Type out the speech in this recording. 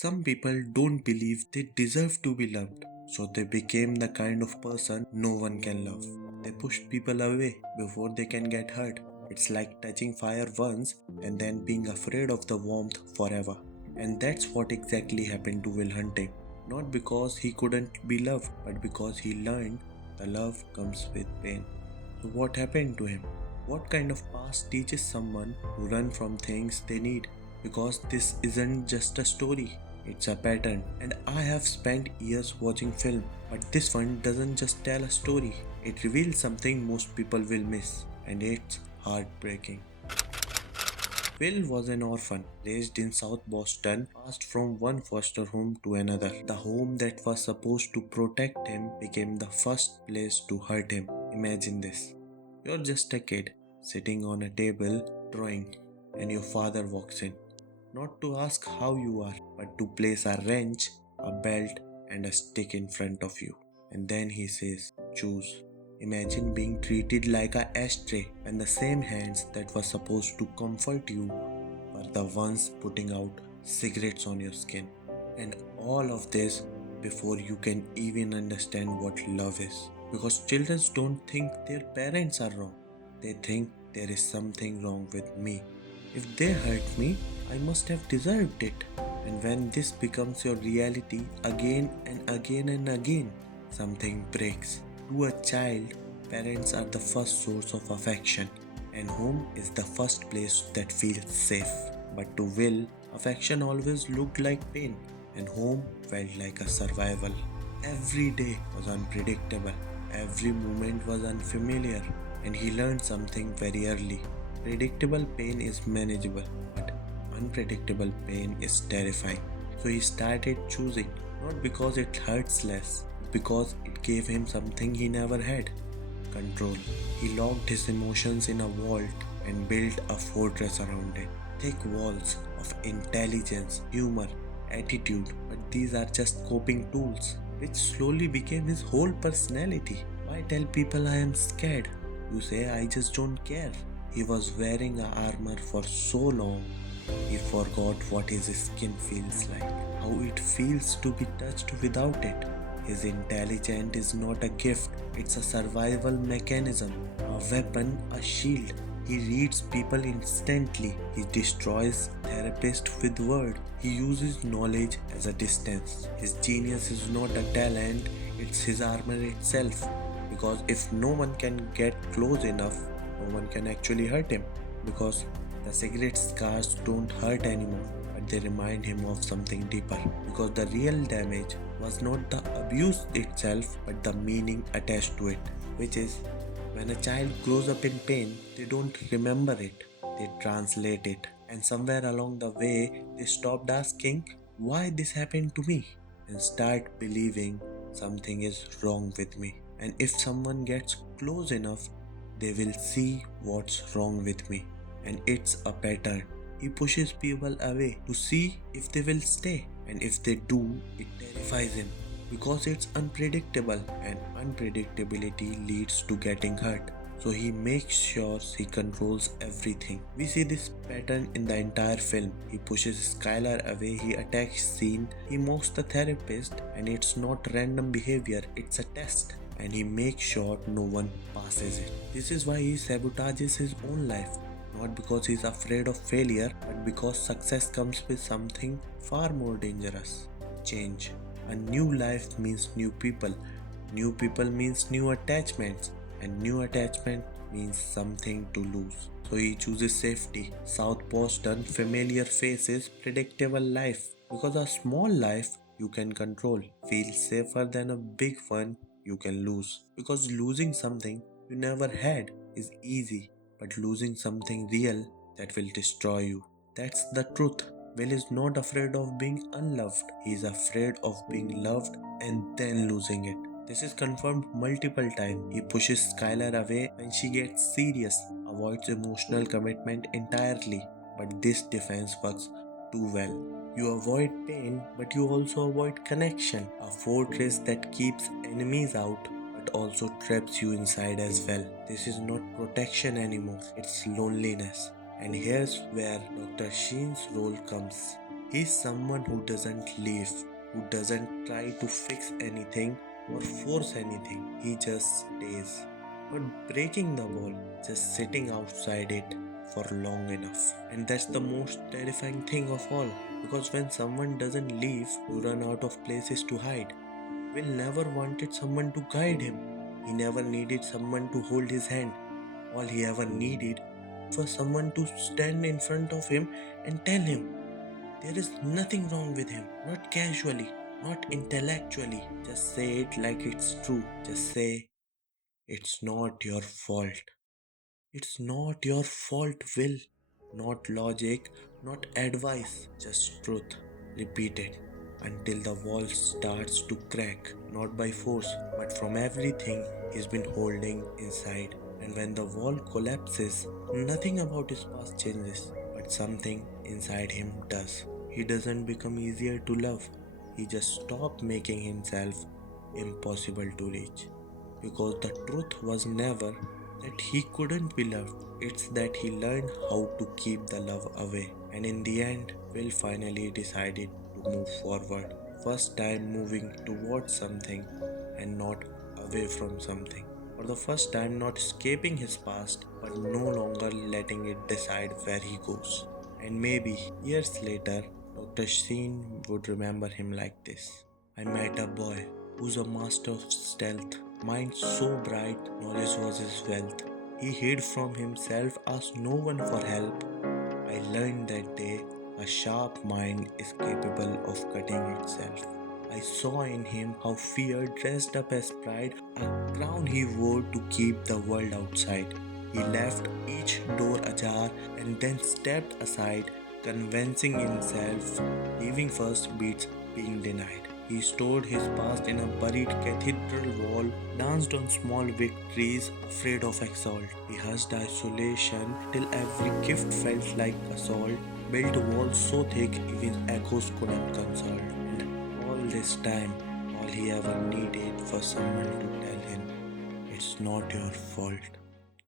Some people don't believe they deserve to be loved, so they became the kind of person no one can love. They push people away before they can get hurt. It's like touching fire once and then being afraid of the warmth forever. And that's what exactly happened to Will Hunting. Not because he couldn't be loved, but because he learned the love comes with pain. So, what happened to him? What kind of past teaches someone to run from things they need? Because this isn't just a story, it's a pattern. And I have spent years watching film, but this one doesn't just tell a story, it reveals something most people will miss, and it's heartbreaking. Will was an orphan, raised in South Boston, passed from one foster home to another. The home that was supposed to protect him became the first place to hurt him. Imagine this. You're just a kid, sitting on a table, drawing, and your father walks in. Not to ask how you are, but to place a wrench, a belt, and a stick in front of you. And then he says, choose. Imagine being treated like a ashtray when the same hands that were supposed to comfort you were the ones putting out cigarettes on your skin. And all of this before you can even understand what love is. Because children don't think their parents are wrong, they think there is something wrong with me. If they hurt me, I must have deserved it. And when this becomes your reality again and again and again, something breaks. To a child, parents are the first source of affection, and home is the first place that feels safe. But to Will, affection always looked like pain, and home felt like a survival. Every day was unpredictable, every moment was unfamiliar, and he learned something very early. Predictable pain is manageable, but unpredictable pain is terrifying. So he started choosing, not because it hurts less, but because it gave him something he never had: control. He locked his emotions in a vault and built a fortress around it. Thick walls of intelligence, humor, attitude, but these are just coping tools, which slowly became his whole personality. Why tell people I am scared? You say I just don't care. He was wearing a armor for so long, he forgot what his skin feels like, how it feels to be touched without it. His intelligence is not a gift, it's a survival mechanism, a weapon, a shield. He reads people instantly. He destroys therapists with words. He uses knowledge as a distance. His genius is not a talent, it's his armor itself. Because if no one can get close enough, no one can actually hurt him. Because the cigarette scars don't hurt anymore, but they remind him of something deeper. Because the real damage was not the abuse itself, but the meaning attached to it, which is when a child grows up in pain, they don't remember it, they translate it. And somewhere along the way, they stopped asking, why this happened to me? And start believing something is wrong with me. And if someone gets close enough, they will see what's wrong with me. And it's a pattern. He pushes people away to see if they will stay. And if they do, it terrifies him because it's unpredictable, and unpredictability leads to getting hurt. So he makes sure he controls everything. We see this pattern in the entire film. He pushes Skylar away, he attacks Scene, he mocks the therapist, and it's not random behavior, it's a test. And he makes sure no one passes it. This is why he sabotages his own life. Not because he's afraid of failure, but because success comes with something far more dangerous: change. A new life means new people. New people means new attachments. And new attachment means something to lose. So he chooses safety, South Boston, familiar faces, predictable life. Because a small life you can control feels safer than a big one you can lose. Because losing something you never had is easy, but losing something real that will destroy you, that's the truth. Will is not afraid of being unloved, he is afraid of being loved and then losing it. This is confirmed multiple times. He pushes Skylar away when she gets serious, avoids emotional commitment entirely. But this defense works too well. You avoid pain, but you also avoid connection, a fortress that keeps enemies out but also traps you inside as well. This is not protection anymore, it's loneliness. And here's where Dr. Sheen's role comes. He's someone who doesn't leave, who doesn't try to fix anything or force anything. He just stays. Not breaking the wall, just sitting outside it for long enough. And that's the most terrifying thing of all. Because when someone doesn't leave, you run out of places to hide. Will never wanted someone to guide him. He never needed someone to hold his hand. All he ever needed was someone to stand in front of him and tell him there is nothing wrong with him. Not casually, not intellectually. Just say it like it's true. Just say it's not your fault. It's not your fault, Will. Not logic, not advice, just truth. Repeated until the wall starts to crack, not by force, but from everything he's been holding inside. And when the wall collapses, nothing about his past changes, but something inside him does. He doesn't become easier to love, he just stops making himself impossible to reach. Because the truth was never that he couldn't be loved, it's that he learned how to keep the love away. And in the end, Will finally decided to move forward. First time moving towards something and not away from something. For the first time, not escaping his past, but no longer letting it decide where he goes. And maybe years later, Dr. Sheen would remember him like this. I met a boy who's a master of stealth, mind so bright, knowledge was his wealth. He hid from himself, asked no one for help. I learned that day a sharp mind is capable of cutting itself. I saw in him how fear dressed up as pride, a crown he wore to keep the world outside. He left each door ajar and then stepped aside, convincing himself leaving first beats being denied. He stored his past in a buried cathedral wall, danced on small victories, afraid of assault. He hushed isolation till every gift felt like assault, built walls so thick even echoes couldn't console. And all this time, all he ever needed was someone to tell him, it's not your fault.